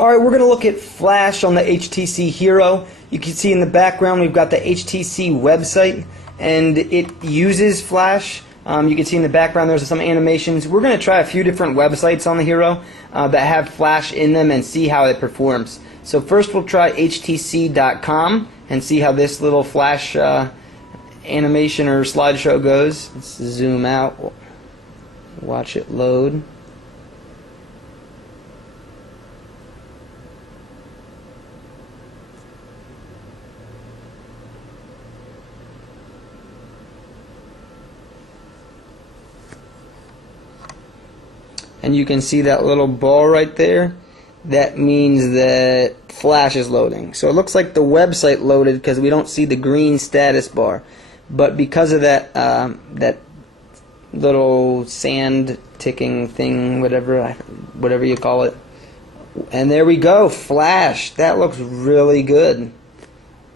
Alright, we're going to look at Flash on the HTC Hero. You can see in the background we've got the HTC website, and it uses Flash. You can see in the background there's some animations. We're going to try a few different websites on the Hero that have Flash in them and see how it performs. So first we'll try htc.com and see how this little Flash animation or slideshow goes. Let's zoom out, watch it load. And you can see that little ball right there. That means that Flash is loading. So it looks like the website loaded because we don't see the green status bar. But because of that that little sand ticking thing, whatever you call it. And there we go, Flash. That looks really good.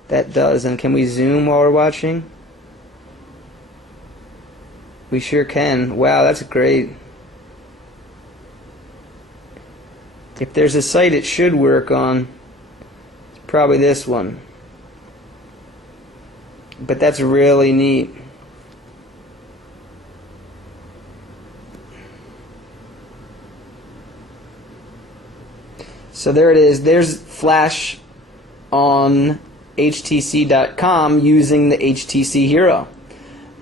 That does. And can we zoom while we're watching? We sure can. Wow, that's great. If there's a site it should work on, it's probably this one. But that's really neat. So there it is. There's Flash on htc.com using the HTC Hero.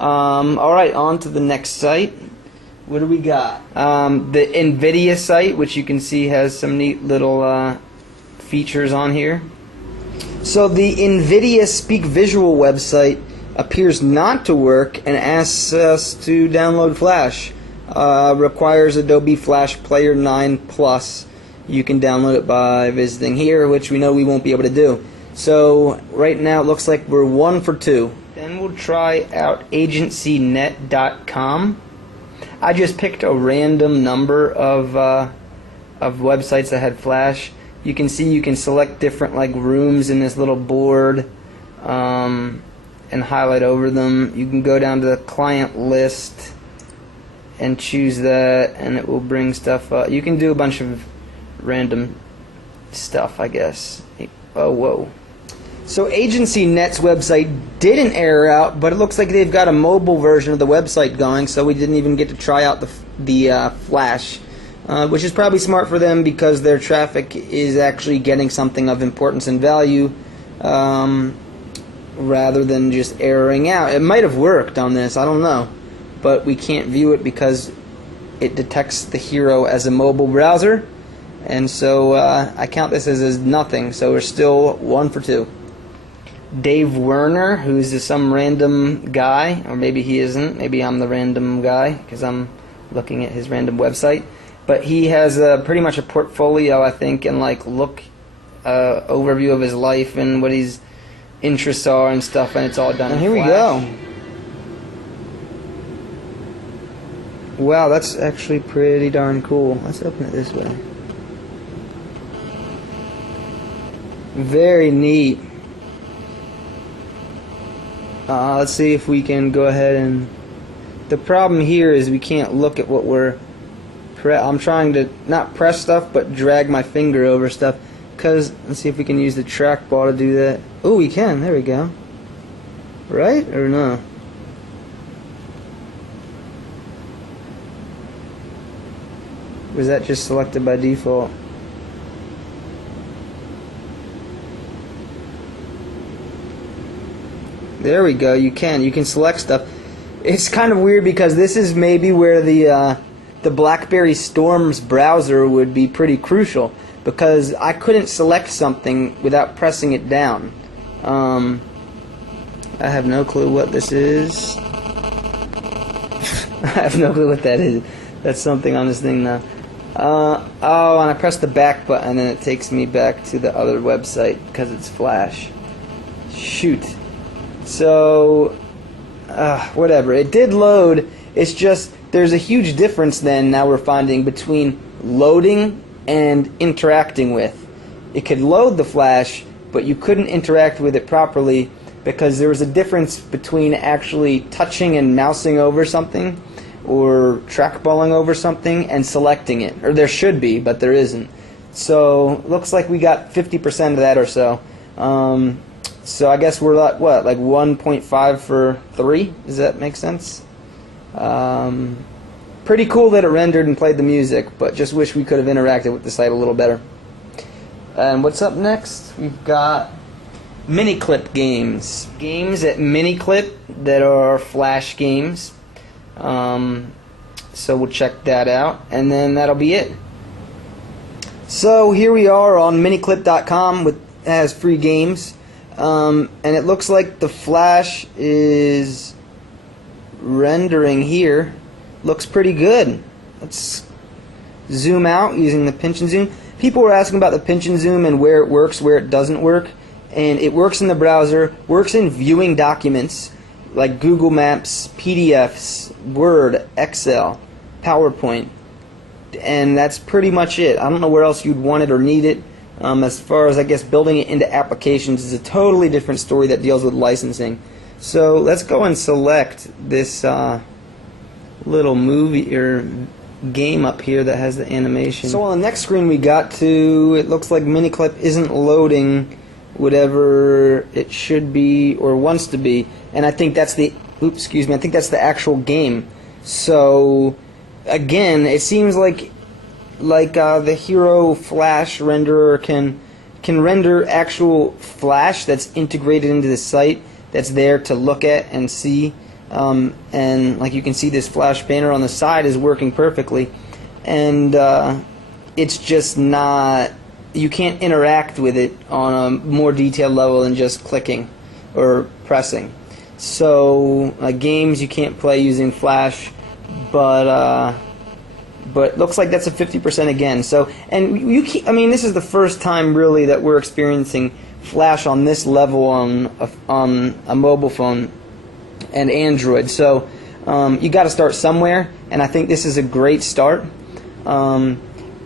Alright, on to the next site. What do we got? The NVIDIA site, which you can see has some neat little features on here. So the NVIDIA Speak Visual website appears not to work and asks us to download Flash. Requires Adobe Flash Player 9 Plus. You can download it by visiting here, which we know we won't be able to do. So right now it looks like we're 1 for 2. Then we'll try out agencynet.com. I just picked a random number of websites that had Flash. You can see you can select different rooms in this little board and highlight over them. You can go down to the client list and choose that, and it will bring stuff up. You can do a bunch of random stuff, I guess. Oh, whoa. So AgencyNet's website didn't error out, but it looks like they've got a mobile version of the website going, so we didn't even get to try out the Flash, which is probably smart for them because their traffic is actually getting something of importance and value rather than just erroring out. It might have worked on this, I don't know, but we can't view it because it detects the Hero as a mobile browser, and so I count this as nothing, so we're still 1 for 2. Dave Werner, who's some random guy, or maybe he isn't, maybe I'm the random guy because I'm looking at his random website, but he has pretty much a portfolio, I think, and overview of his life and what his interests are and stuff, and it's all done in Flash. And here we go. Wow, that's actually pretty darn cool. Let's open it this way. Very neat. Let's see if we can go ahead and... The problem here is we can't look at what we're... I'm trying to not press stuff, but drag my finger over stuff. Let's see if we can use the trackball to do that. Oh, we can. There we go. Right? Or no? Was that just selected by default? There we go. You can select stuff. It's kind of weird because this is maybe where the BlackBerry Storm's browser would be pretty crucial, because I couldn't select something without pressing it down. I have no clue what this is. I have no clue what that is. That's something on this thing now. Oh, and I press the back button and it takes me back to the other website because it's Flash. Shoot. So, whatever. It did load. It's just there's a huge difference then now we're finding between loading and interacting with. It could load the Flash, but you couldn't interact with it properly because there was a difference between actually touching and mousing over something or trackballing over something and selecting it. Or there should be, but there isn't. So looks like we got 50% of that or so. So I guess we're at what, like 1.5 for 3? Does that make sense? Pretty cool that it rendered and played the music, but just wish we could have interacted with the site a little better. And what's up next? We've got Miniclip games. Games at Miniclip that are Flash games. So we'll check that out, and then that'll be it. So here we are on miniclip.com, with has free games, and it looks like the Flash is rendering here. Looks pretty good. Let's zoom out using the pinch and zoom. People were asking about the pinch and zoom and where it works, where it doesn't work. And it works in the browser, works in viewing documents like Google Maps, PDFs, Word, Excel, PowerPoint. And that's pretty much it. I don't know where else you'd want it or need it. As far as, I guess, building it into applications is a totally different story that deals with licensing. So let's go and select this little movie or game up here that has the animation. So on the next screen we got to, it looks like Miniclip isn't loading whatever it should be or wants to be, and I think that's the I think that's the actual game. So again, it seems like the Hero Flash renderer can render actual Flash that's integrated into the site, that's there to look at and see. And like you can see, this Flash banner on the side is working perfectly, and it's just not, you can't interact with it on a more detailed level than just clicking or pressing. So games you can't play using Flash, but looks like that's a 50% again. So, and I mean, this is the first time really that we're experiencing Flash on this level on a mobile phone and Android. So you got to start somewhere, and I think this is a great start.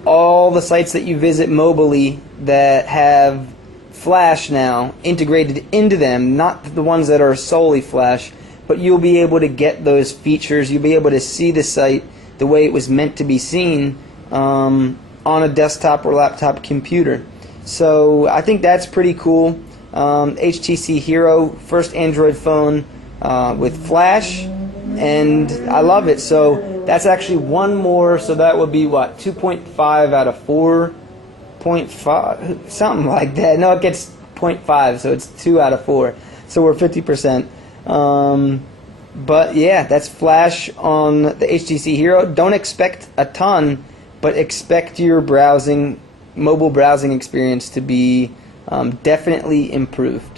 All the sites that you visit mobily that have Flash now integrated into them, not the ones that are solely Flash, but you'll be able to get those features. You'll be able to see the site the way it was meant to be seen on a desktop or laptop computer. So I think that's pretty cool. HTC Hero, first Android phone with Flash, and I love it. So that's actually one more, so that would be what, 2.5 out of 4.5, something like that. No, it gets 0.5, so it's 2 out of 4. So we're 50%. But yeah, that's Flash on the HTC Hero. Don't expect a ton, but expect your mobile browsing experience to be definitely improved.